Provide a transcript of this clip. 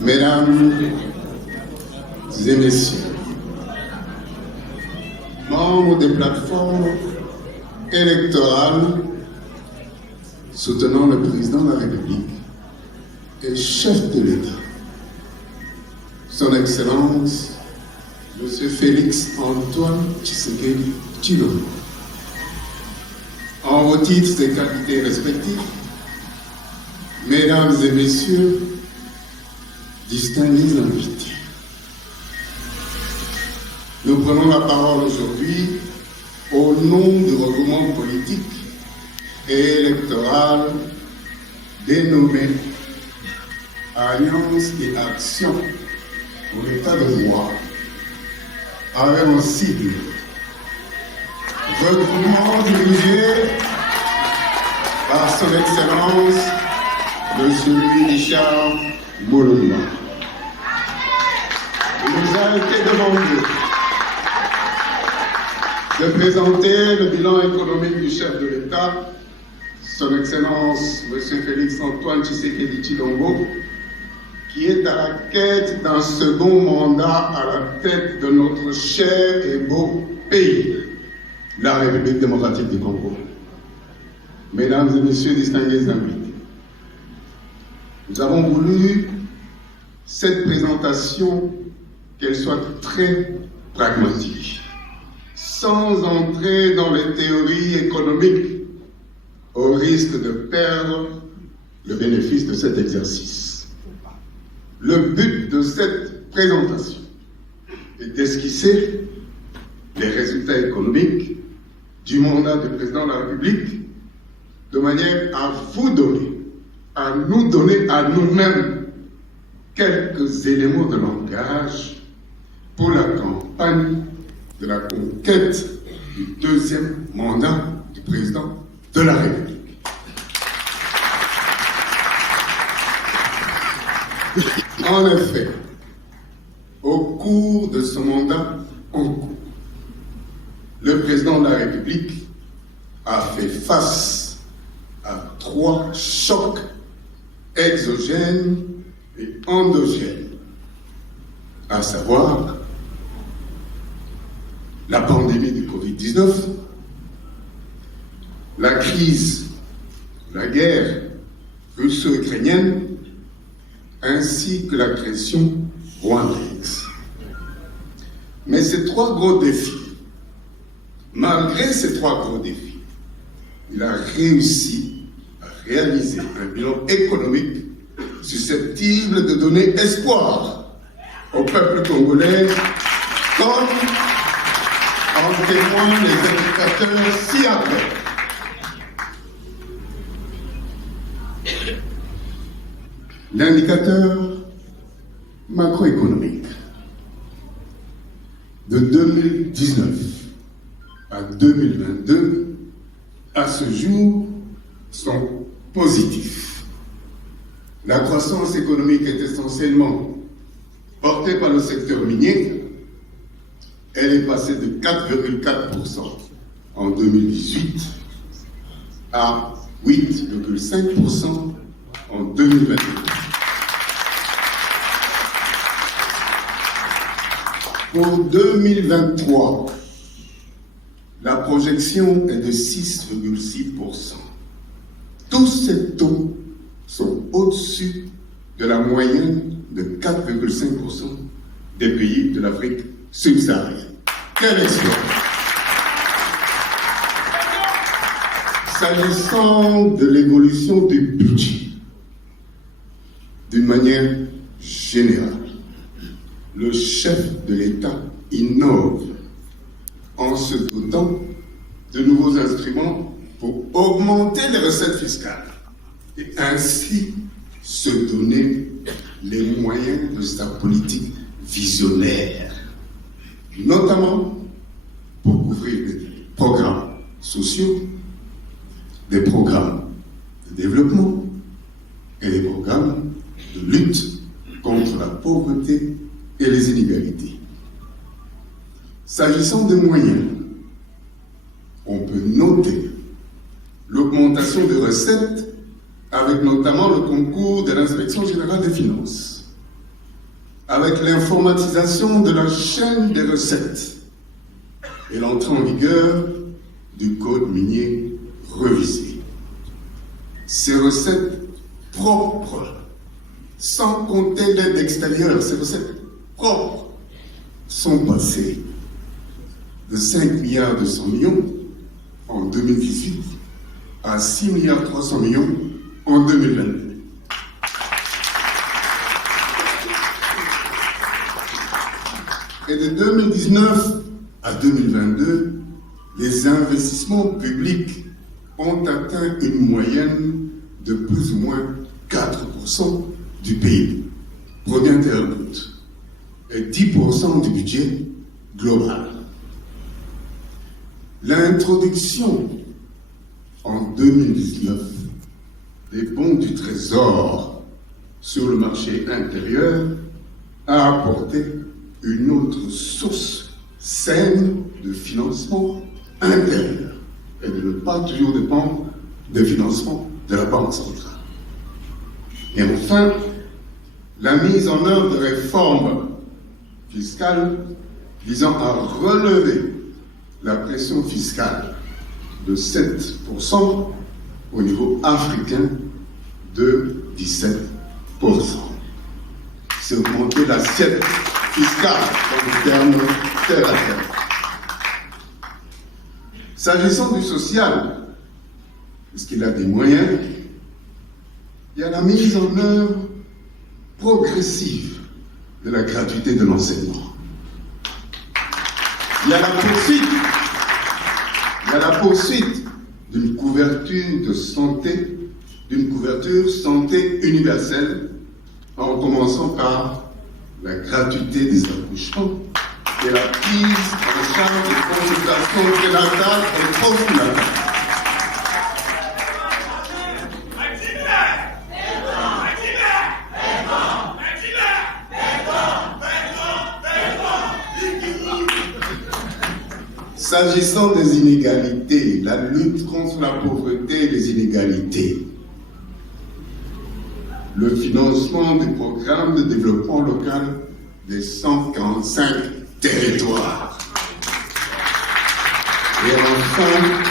Mesdames et messieurs, membres des plateformes électorales soutenant le président de la République et chef de l'État, Son Excellence, M. Félix Antoine Tshisekedi Tshilombo, en vos titres et qualités respectifs, Mesdames et Messieurs, distingués invités, nous prenons la parole aujourd'hui au nom du regroupement politique et électoral dénommé Alliance et Action pour l'État de droit, avec un sigle regroupement dirigé par Son Excellence M. Richard Mulumba. Il nous a été demandé de présenter le bilan économique du chef de l'État, Son Excellence M. Félix Antoine Tshisekedi Tshilombo, qui est à la quête d'un second mandat à la tête de notre cher et beau pays, la République démocratique du Congo. Mesdames et Messieurs, distingués invités, nous avons voulu cette présentation qu'elle soit très pragmatique, sans entrer dans les théories économiques, au risque de perdre le bénéfice de cet exercice. Le but de cette présentation est d'esquisser les résultats économiques du mandat du président de la République de manière à vous donner, à nous donner à nous-mêmes quelques éléments de langage pour la campagne de la conquête du deuxième mandat du président de la République. En effet, au cours de ce mandat en cours, le président de la République a fait face à 3 chocs exogènes et endogènes, à savoir la pandémie du Covid-19, la crise, la guerre russo-ukrainienne, ainsi que la création rwandaise. Mais ces 3 gros défis, malgré ces 3 gros défis, il a réussi à réaliser un bilan économique susceptible de donner espoir au peuple congolais, comme en témoignent les indicateurs ci-après. L'indicateur macroéconomique de 2019 à 2022, à ce jour, sont positifs. La croissance économique est essentiellement portée par le secteur minier. Elle est passée de 4,4% en 2018 à 8,5% en 2022. Pour 2023, la projection est de 6,6%. Tous ces taux sont au-dessus de la moyenne de 4,5% des pays de l'Afrique subsaharienne. Quel exploit! S'agissant de l'évolution du budget, d'une manière générale, le chef de l'État innove en se dotant de nouveaux instruments pour augmenter les recettes fiscales et ainsi se donner les moyens de sa politique visionnaire, notamment pour couvrir des programmes sociaux, des programmes de développement et des programmes de lutte contre la pauvreté et les inégalités. S'agissant des moyens, on peut noter l'augmentation des recettes avec avec notamment le concours de l'Inspection générale des finances, avec l'informatisation de la chaîne des recettes et l'entrée en vigueur du code minier révisé. Ces recettes propres, sans compter l'aide extérieure, ces recettes propres sont passées de 5 milliards 200 millions en 2018 à 6 milliards 300 millions en 2022. Et de 2019 à 2022, les investissements publics ont atteint une moyenne de plus ou moins 4% du PIB, produit intérieur brut, et 10% du budget global. L'introduction en 2019 des bons du Trésor sur le marché intérieur a apporté une autre source saine de financement intérieur et de ne pas toujours dépendre des financements de la Banque centrale. Et enfin, la mise en œuvre de réformes fiscales visant à relever la pression fiscale de 7% au niveau africain de 17%. C'est augmenter l'assiette fiscale en termes terre à terre. S'agissant du social, puisqu'il a des moyens, il y a la mise en œuvre progressive de la gratuité de l'enseignement. Il y a la poursuite d'une couverture santé universelle, en commençant par la gratuité des accouchements et la prise en charge des consultations prénatales et postnatales. S'agissant des inégalités, la lutte contre la pauvreté et les inégalités, le financement des programmes de développement local des 145 territoires. Et enfin,